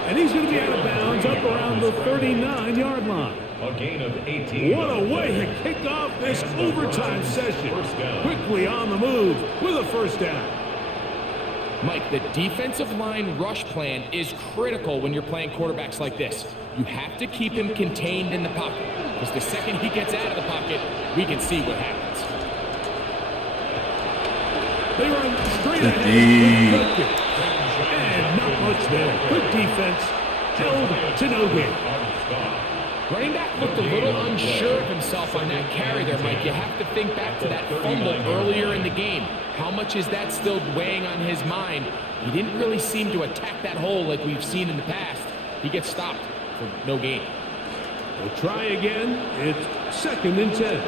And he's going to be out of bounds up around the 39-yard line. A gain of 18. What a way to kick off this overtime session. Quickly on the move with a 1st down. Mike, the defensive line rush plan is critical when you're playing quarterbacks like this. You have to keep him contained in the pocket, because the second he gets out of the pocket, we can see what happens. They run straight ahead. And not much there. Good defense. Held to no gain. Running back looked a little unsure of himself on that carry there, Mike. You have to think back to that fumble earlier in the game. How much is that still weighing on his mind? He didn't really seem to attack that hole like we've seen in the past. He gets stopped for no gain. We'll try again. It's 2nd and 10.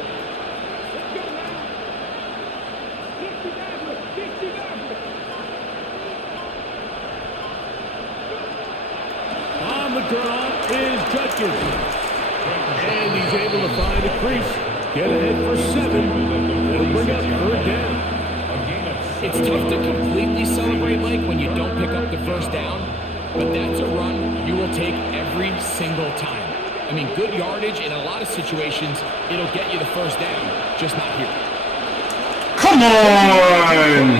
On the draw is Judkins. And he's able to find a crease. Get ahead for 7. It'll bring up 3rd down. It's tough to completely celebrate, Mike, when you don't pick up the first down. But that's a run you will take every single time. I mean, good yardage in a lot of situations, it'll get you the first down, just not here. Come on!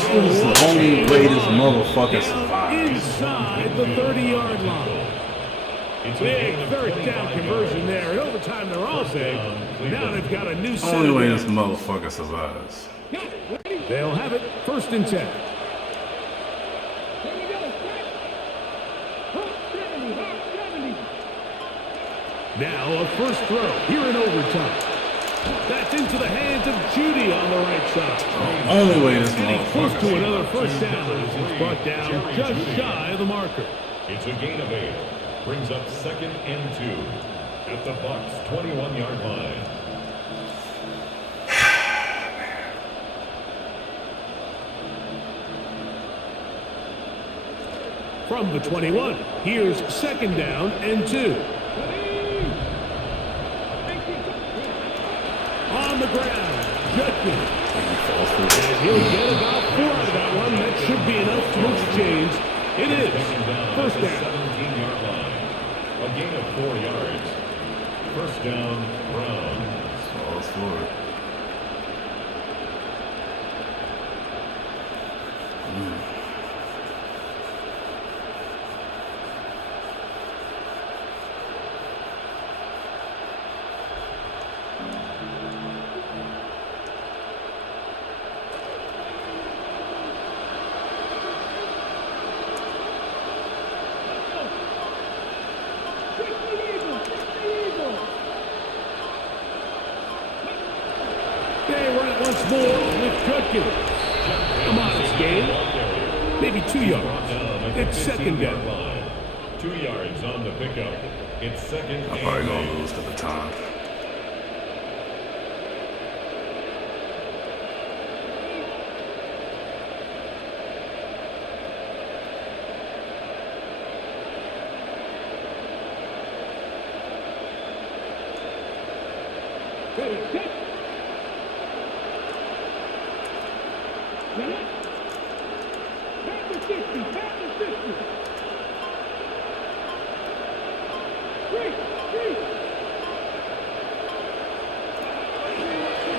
This is the only way this motherfucker survives. Inside the 30-yard line. Big 3rd down conversion there. In overtime, they're all big. Now they've got a new set. Only way this motherfucker survives. They'll have it 1st and 10. Now a first throw here in overtime. That's into the hands of Judy on the right side. Only way this And he's close motherfucker to another first down as it's brought down just shy of the marker. It's a gain of 8. Brings up 2nd and 2 at the Bucs 21-yard line. From the 21, here's 2nd down and 2. On the ground, Judkins. And he'll get about 4 out of that one. That should be enough to move chains. It is 1st down. 17-yard line. A gain of 4 yards. 1st down, Brown. Falls forward. Once more with Judkins. A modest gain. Maybe 2 yards. It's 2nd down. 2 yards on the pickup. It's 2nd. I'm probably going to lose to the time.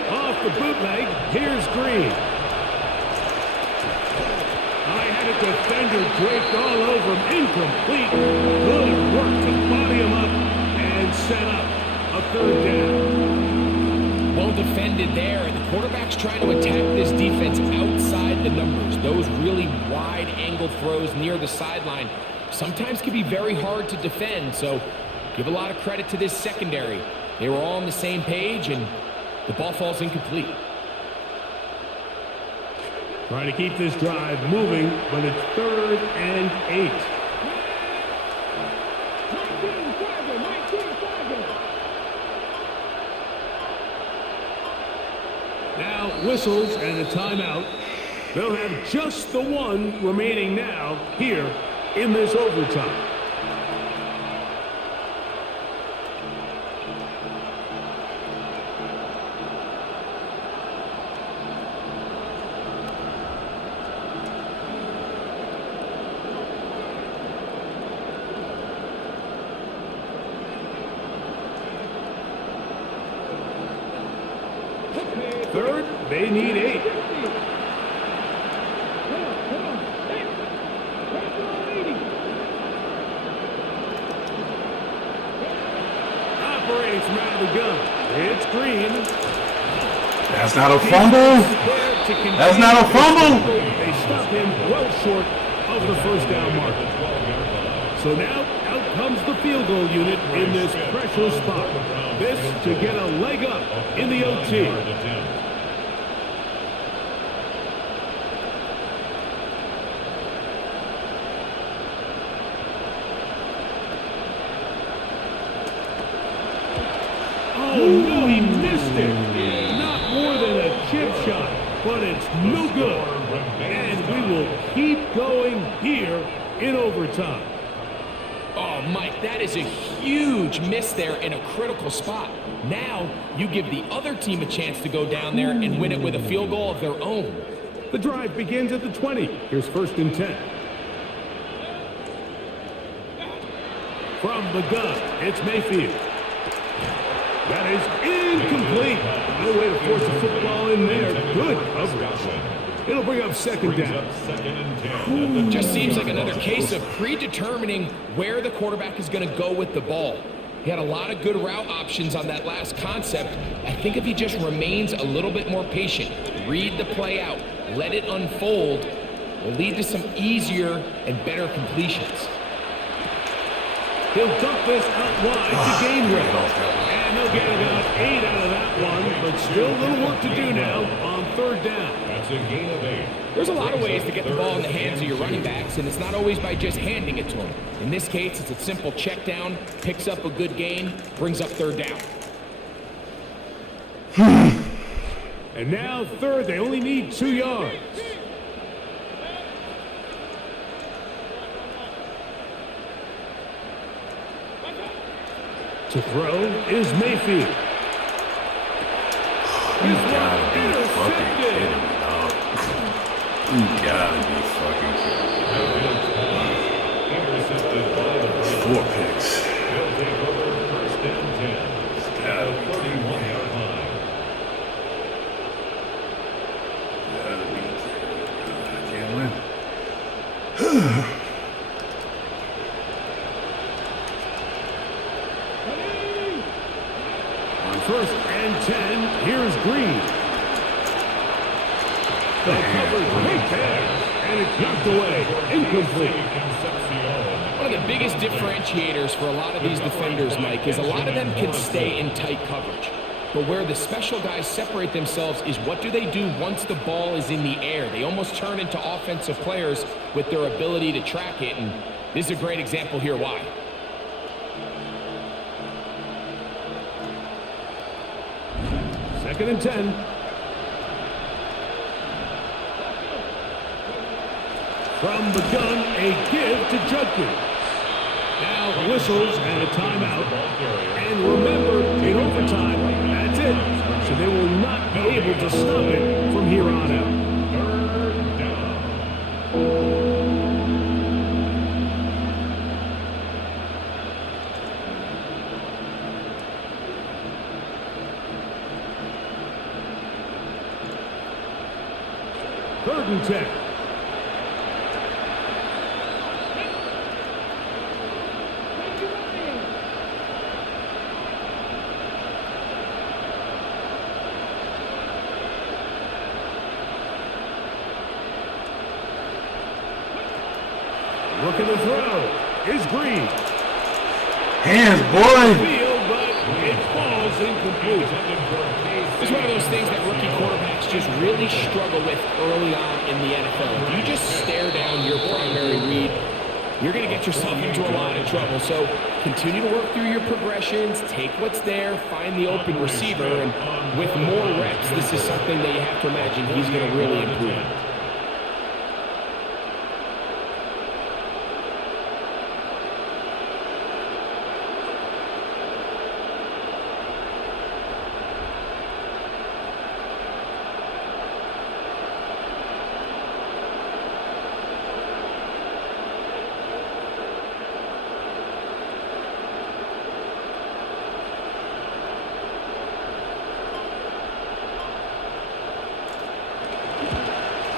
Off the bootleg, here's Green. I had a defender draped all over him, incomplete. Good work to body him up and set up a 3rd down. Well defended there, and the quarterback's trying to attack this defense outside the numbers. Those really wide angle throws near the sideline sometimes can be very hard to defend, so give a lot of credit to this secondary. They were all on the same page, and the ball falls incomplete. Trying to keep this drive moving, but it's 3rd and 8. Now whistles and a timeout. They'll have just the one remaining now here in this overtime. Third, they need 8. by the gun. It's Green. That's not a fumble. That's not a fumble. They stop him well short of the first down marker. So now out comes the field goal unit in this pressure spot. This to get a leg up in the OT. Oh, no, he missed it. Not more than a chip shot, but it's no good. And we will keep going here in overtime. Oh, Mike, that is a huge miss there in a critical spot. Now you give the other team a chance to go down there and win it with a field goal of their own. The drive begins at the 20. Here's 1st and 10. From the gun, it's Mayfield. That is incomplete. No way to force a football in there. Good coverage. It'll bring up 2nd down. Just seems like another case of predetermining where the quarterback is going to go with the ball. He had a lot of good route options on that last concept. I think if he just remains a little bit more patient, read the play out, let it unfold, will lead to some easier and better completions. He'll dump this out wide to gain rate. And they'll get about 8 out of that one, but still a little work to do now on 3rd down. That's a gain of 8. There's a lot of ways to get the ball in the hands of your running backs, and it's not always by just handing it to them. In this case, it's a simple check down, picks up a good gain, brings up 3rd down. And now 3rd, they only need 2 yards. To throw is Mayfield. You gotta be fucking kidding me, dog. You gotta be fucking kidding me. 4 picks. He'll take over 1st and 10. It's gotta be 31-yard line. Gotta be kidding me. I can't win. On 1st and 10, here's Green. The coverage right there, and it's knocked away, incomplete. One of the biggest differentiators for a lot of these defenders, Mike, is a lot of them can stay in tight coverage. But where the special guys separate themselves is what do they do once the ball is in the air? They almost turn into offensive players with their ability to track it, and this is a great example here why. Second and 10. From the gun, a give to Judkins. Now whistles and a timeout. And remember, in overtime, that's it. So they will not be able to stop it from here on out. 3rd down. Third and 10. Looking to throw is Green. Hands, boy. Field, but it falls incomplete. It's one of those things that rookie quarterbacks just really struggle with early on in the NFL. If you just stare down your primary read, you're going to get yourself into a lot of trouble. So continue to work through your progressions, take what's there, find the open receiver, and with more reps, this is something that you have to imagine he's going to really improve.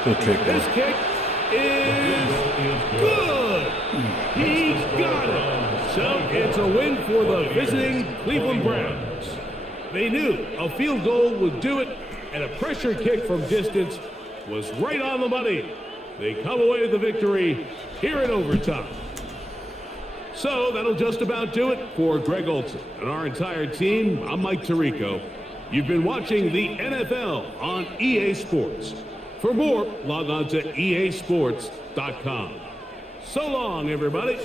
Good kick, This boy. kick is good. He's got it. So it's a win for the visiting Cleveland Browns. They knew a field goal would do it, and a pressure kick from distance was right on the money. They come away with the victory here in overtime. So that'll just about do it for Greg Olson and our entire team. I'm Mike Tirico. You've been watching the NFL on EA Sports. For more, log on to easports.com. So long, everybody.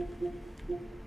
Thank you.